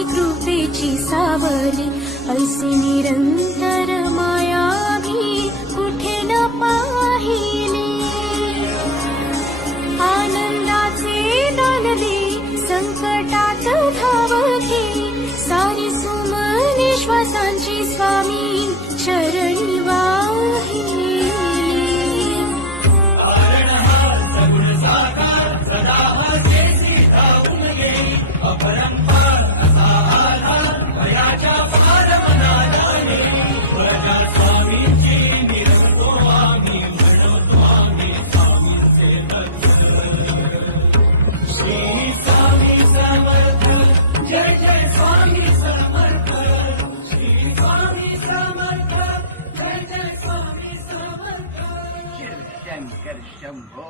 स्वामी कृपेची सावली, ऐसी निरंतर माया मी कुठे न पाहिली. आनंदाचे दान दे, संकटात धाव घे, सारी सुमने श्वासांची स्वामी चरणी वाहिली. शंकर शंभो